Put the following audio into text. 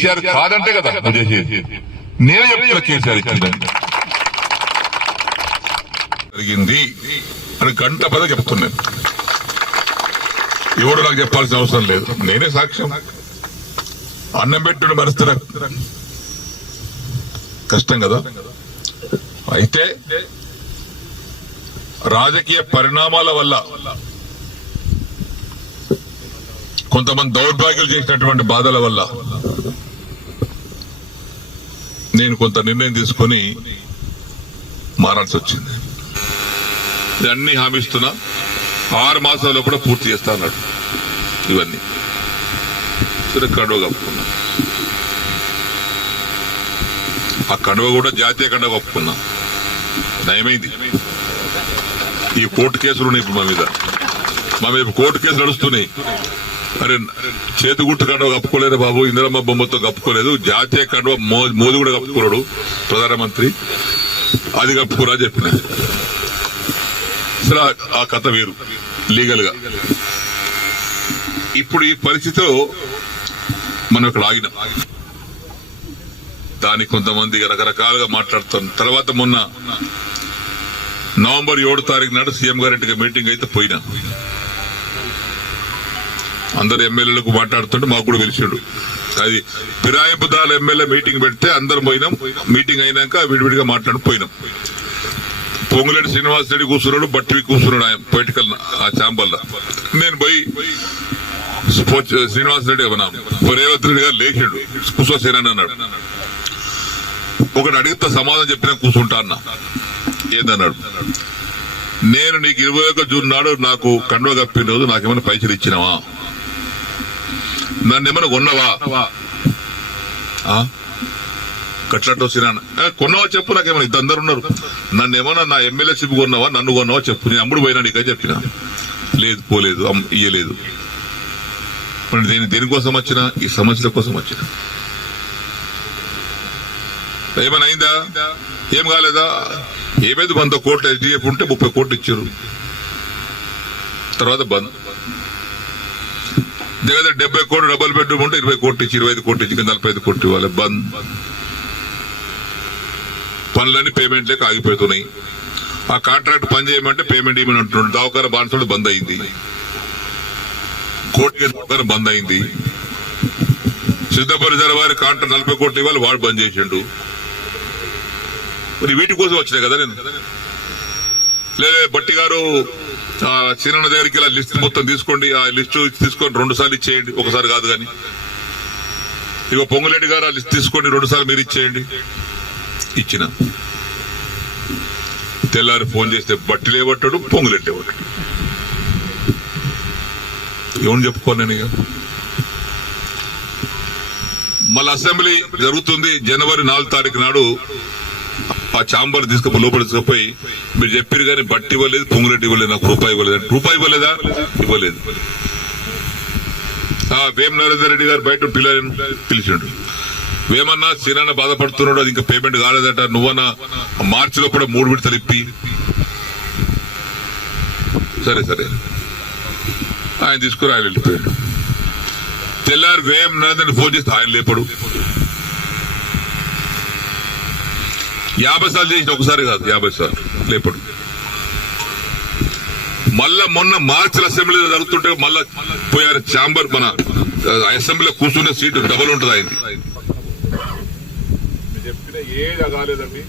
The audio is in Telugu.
కేసీఆర్ కాదంటే కదా నువ్వు చేసేది. నేను చెప్తున్నా కేసీఆర్ ఇచ్చిందని జరిగింది అని గంట పద చెప్తున్నాను. ఎవడు నాకు చెప్పాల్సిన అవసరం లేదు, నేనే సాక్ష్యం. అన్నం పెట్టుడు మరుస్తున్నా కష్టం కదా. అయితే రాజకీయ పరిణామాల వల్ల కొంతమంది దౌర్భాగ్యాలు చేసినటువంటి బాధల వల్ల నేను కొంత నిర్ణయం తీసుకొని మారాల్సి వచ్చింది. అన్ని హామీస్తున్నా 6 మాసాల్లో కూడా పూర్తి చేస్తా అన్నాడు. ఇవన్నీ సరే కండువ కప్పుకున్నా. ఆ కండువ కూడా జాతీయ కండువ కప్పుకున్నా. నయమైంది. ఈ కోర్టు కేసులు ఉన్నాయి ఇప్పుడు మా మీద కోర్టు కేసులు నడుస్తున్నాయి. అరే చేతి గుట్టు కండువ కప్పుకోలేదు బాబు, ఇందిరమ్మ బొమ్మతో కప్పుకోలేదు, జాతీయ కండువ మోదీ కూడా కప్పుకోలేడు ప్రధానమంత్రి, అది కప్పుకోరా చెప్పిన. సరే ఆ కథ వేరు లీగల్ గా. ఇప్పుడు ఈ పరిస్థితిలో మనం ఇక్కడ ఆగినాం. దానికి కొంతమంది రకరకాలుగా మాట్లాడుతాం. తర్వాత మొన్న నవంబర్ 7 తారీఖు నాడు సీఎం గారింటికి మీటింగ్ అయితే పోయినా. అందరు ఎమ్మెల్యేలకు మాట్లాడుతుంటే మాకు కూడా పిలిచాడు. అది ఫిరాయింపుదారుల ఎమ్మెల్యే మీటింగ్ పెడితే అందరం పోయినాం. మీటింగ్ అయినాక విడివిడిగా మాట్లాడి పోయినాం. పొంగులేటి శ్రీనివాస్ రెడ్డి కూర్చున్నాడు, బట్టివి కూర్చున్నాడు ఆయన పొలిటికల్ ఆ ఛాంబర్ లో. నేను పోయి శ్రీనివాస్ రెడ్డి రేవంత్ రెడ్డి గారు లేచాడు, కూర్చోసేనని అన్నాడు. ఒకటి అడిగితే సమాధానం చెప్పినా కూర్చుంటా అన్నా. ఏందన్నాడు, నేను నీకు 21 జూన్ నాడు నాకు కండువ కప్పిన రోజు నాకేమైనా పైసలు ఇచ్చినావా, నన్ను ఏమైనా కొన్నావా, కట్లట్టు వచ్చినా కొన్నావా చెప్పు, నాకేమైనా ఇద్దరు ఉన్నారు, నన్ను ఏమన్నా నా ఎమ్మెల్యేషిప్ కొన్నావా, నన్ను కొన్నావా చెప్పు, నేను అమ్ముడు పోయినా నీకే చెప్పినా. లేదు పోలేదు, ఇయ్యలేదు. దేనికోసం వచ్చినా ఈ సమస్యల కోసం వచ్చినా. ఏమైనా అయిందా, ఏం కాలేదా, ఏమైంది 100 కోట్లు ఎస్డీఎఫ్ ఉంటే 30 కోట్లు ఇచ్చారు. తర్వాత బంద్. దగ్గర 70 కోట్లు డబుల్ బెడ్రూమ్ ఉంటే 20 కోట్లు ఇచ్చి 25 కోట్లు ఇచ్చి 45 కోట్లు ఇవ్వాలి. బంద్. పనులన్నీ పేమెంట్ లేక ఆగిపోతున్నాయి. ఆ కాంట్రాక్ట్ పని చేయమంటే పేమెంట్ ఇవ్వమని అంటున్నాడు. దవాఖాన బాన్సుడు బంద్ అయింది, కోర్టు దవాఖాన బంద్ అయింది. సిద్ధపరిసర వారి కాంట్రాక్ట్ 40 కోట్లు ఇవ్వాలి, వాడు బంద్ చేసిండు. మరి వీటి కోసం వచ్చినాయి కదా నేను. లేదా బట్టి గారు చిన్న దగ్గరికి ఇలా లిస్ట్ మొత్తం తీసుకోండి, ఆ లిస్టు తీసుకొని 2 సార్లు ఇచ్చేయండి, ఒకసారి కాదు కానీ. ఇక పొంగులేటి గారు ఆ లిస్ట్ తీసుకోండి, 2 సార్లు మీరు ఇచ్చేయండి. ఇచ్చిన తెల్లారి ఫోన్ చేస్తే బట్టి లేవట్టాడు, పొంగులేటి లేవట్టాడు. ఏమని చెప్పుకోను నేను. మళ్ళీ అసెంబ్లీ జరుగుతుంది. జనవరి 4 తారీఖు నాడు ఆ ఛాంబర్ తీసుకుపోయి లోపల తీసుకుపోయి మీరు చెప్పారు కానీ బట్టి ఇవ్వలేదు, పొంగులేటి ఇవ్వలేదు, నాకు రూపాయి ఇవ్వలేదు. రూపాయి ఇవ్వలేదా, ఇవ్వలేదు. వేం నరేందర్ రెడ్డి గారు బయట పిల్లలను పిలిచాడు. వేమన్నా సీనన్న బాధపడుతున్నాడు, అది ఇంకా పేమెంట్ కాలేదట, నువ్వన్నా మార్చిలో కూడా 3 విడతలు ఇప్పి. సరే సరే ఆయన తీసుకుని ఆయన వెళ్ళిపోయాడు. తెల్లారు వేం నరేందర్ ఫోన్ చేస్తే ఆయన లేపడు. 50 సార్లు చేసిన, ఒకసారి కాదు 50 సార్లు లేపడు. మళ్ళా మొన్న మార్చిలో అసెంబ్లీలో జరుగుతుంటే మళ్ళా పోయారు ఛాంబర్. మన అసెంబ్లీలో కూర్చునే సీటు డబల్ ఉంటుంది అయింది. చెప్పిన ఏది కాలేదండి.